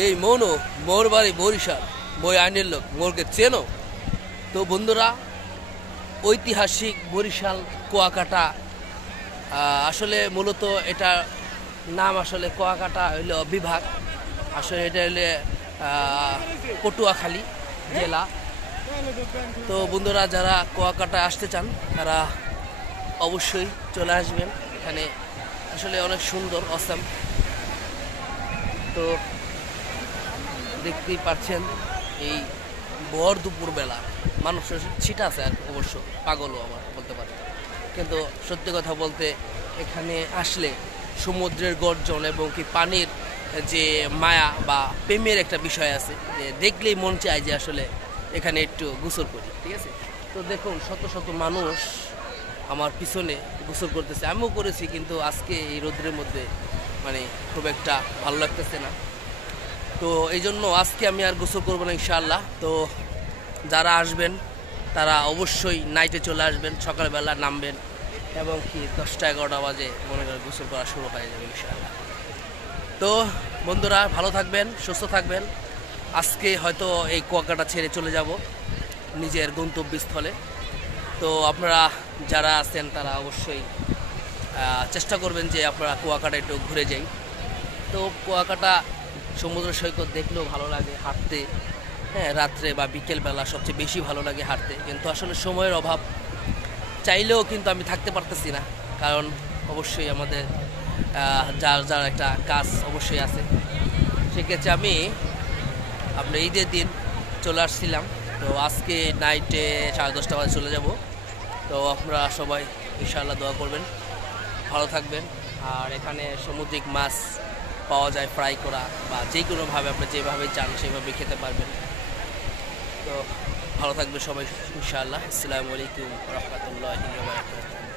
এই মৌন মোর বাড়ি বরিশাল, বই আইনের লোক মোরকে চেনো? তো বন্ধুরা, ঐতিহাসিক বরিশাল কুয়াকাটা, আসলে মূলত এটা নাম আসলে কুয়াকাটা হইল বিভাগ, আসলে এটা হইলে পটুয়াখালী জেলা। তো বন্ধুরা, যারা কুয়াকাটা আসতে চান তারা অবশ্যই চলে আসবেন। এখানে আসলে অনেক সুন্দর, অসাম। তো দেখতেই পাচ্ছেন এই ভর দুপুরবেলা মানুষের ছিটা আছে, আর অবশ্য পাগলও আমার বলতে পারে। কিন্তু সত্যি কথা বলতে, এখানে আসলে সমুদ্রের গর্জন এবং কি পানির যে মায়া বা প্রেমের একটা বিষয় আছে, যে দেখলেই মন চায় যে আসলে এখানে একটু গোসল করি। ঠিক আছে, তো দেখুন শত শত মানুষ আমার পিছনে গোসল করতেছে, আমিও করেছি, কিন্তু আজকে এই রোদ্রের মধ্যে মানে খুব একটা ভালো লাগতেছে না। তো এই জন্য আজকে আমি আর গোসল করবো না ইনশাআল্লাহ। তো যারা আসবেন তারা অবশ্যই নাইটে চলে আসবেন, সকালবেলা নামবেন এবং কি 10টা-11টা বাজে মনে করেন গোসল করা শুরু হয়ে যাবে ইনশাআল্লাহ। তো বন্ধুরা, ভালো থাকবেন, সুস্থ থাকবেন। আজকে হয়তো এই কুয়াকাটা ছেড়ে চলে যাব নিজের গন্তব্যস্থলে। তো আপনারা যারা আছেন তারা অবশ্যই চেষ্টা করবেন যে আপনারা কুয়াকাটা একটু ঘুরে যাই। তো কুয়াকাটা সমুদ্র সৈকত দেখলেও ভালো লাগে হাঁটতে, হ্যাঁ, রাত্রে বা বিকেলবেলা সবচেয়ে বেশি ভালো লাগে হাঁটতে। কিন্তু আসলে সময়ের অভাব, চাইলেও কিন্তু আমি থাকতে পারতেছি না, কারণ অবশ্যই আমাদের যার যার একটা কাজ অবশ্যই আছে। সেক্ষেত্রে আমি আপনার ঈদের দিন চলে আসছিলাম, তো আজকে নাইটে 10:30 বাজে চলে যাব। তো আপনারা সবাই ইনশাআল্লাহ দোয়া করবেন, ভালো থাকবেন। আর এখানে সামুদ্রিক মাছ পাওয়া যায় ফ্রাই করা, বা যে কোনোভাবে আপনি যেভাবে চান সেভাবে খেতে পারবেন। তো ভালো থাকবে সবাই ইনশাআল্লাহ। আসসালামু আলাইকুম রহমতুল্লাহি ওয়া বারাকাতুহু।